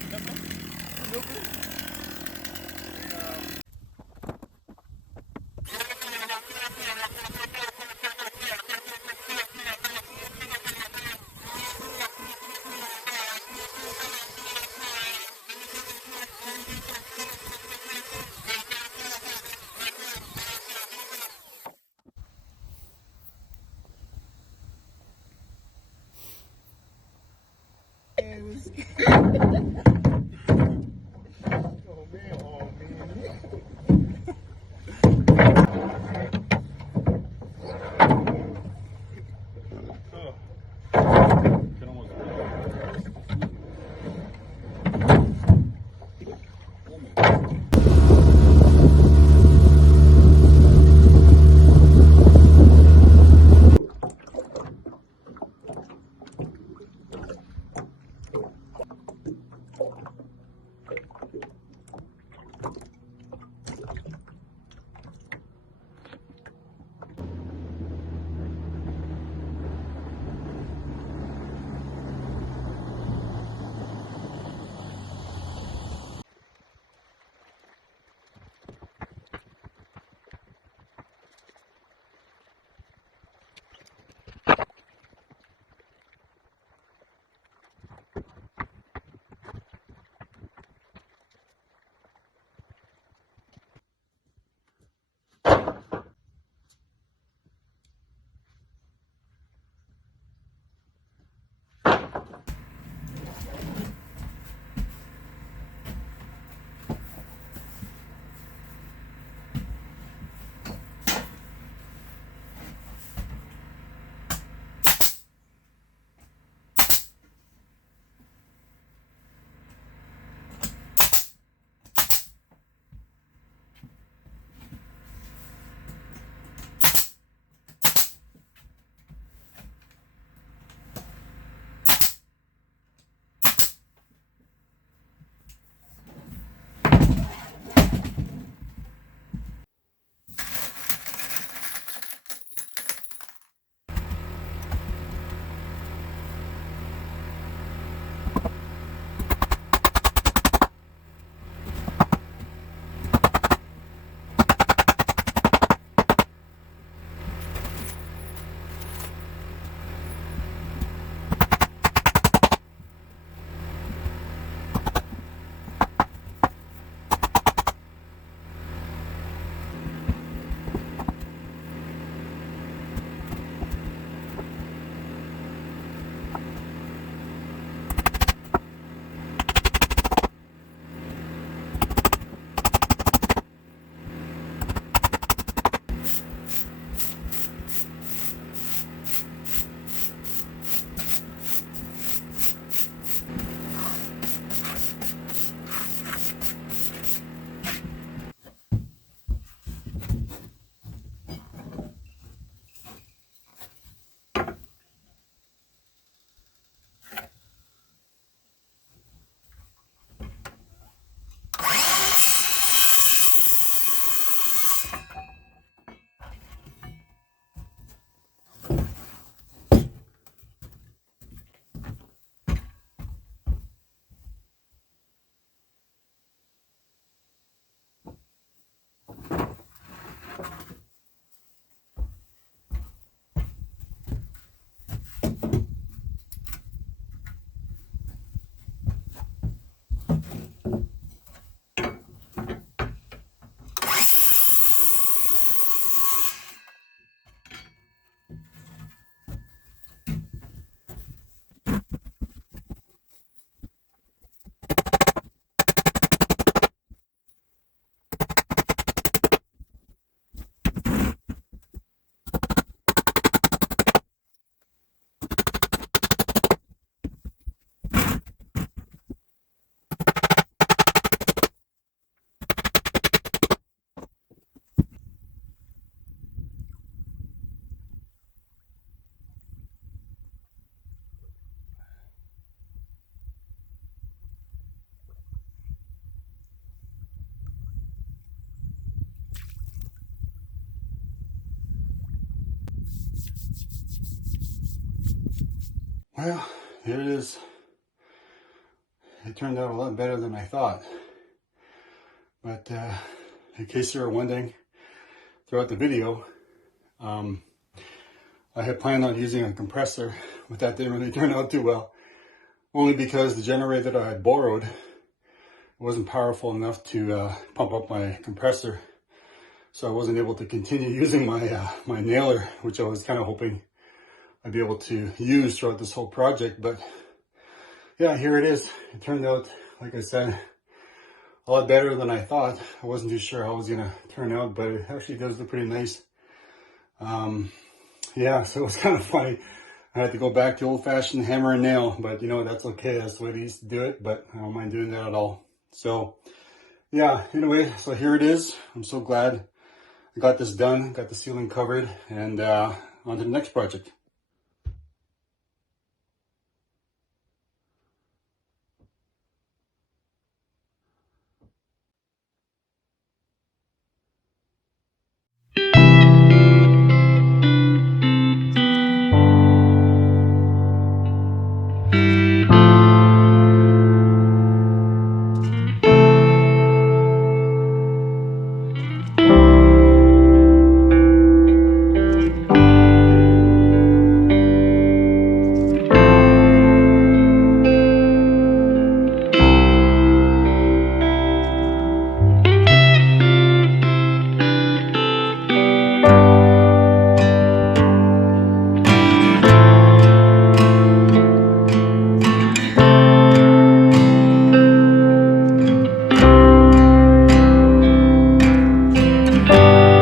klar. Well, here it is. it turned out a lot better than I thought. But in case you were wondering throughout the video, I had planned on using a compressor, but that didn't really turn out too well. Only because the generator that I had borrowed wasn't powerful enough to pump up my compressor. So I wasn't able to continue using my my nailer, which I was kind of hoping I'd be able to use throughout this whole project. But yeah, here it is. It turned out, like I said, a lot better than I thought. I wasn't too sure how it was gonna turn out, but it actually does look pretty nice. Yeah, so it was kind of funny. I had to go back to old-fashioned hammer and nail, but you know, that's okay. That's the way they used to do it, but I don't mind doing that at all. So yeah, anyway, so here it is. I'm so glad I got this done, got the ceiling covered, and on to the next project.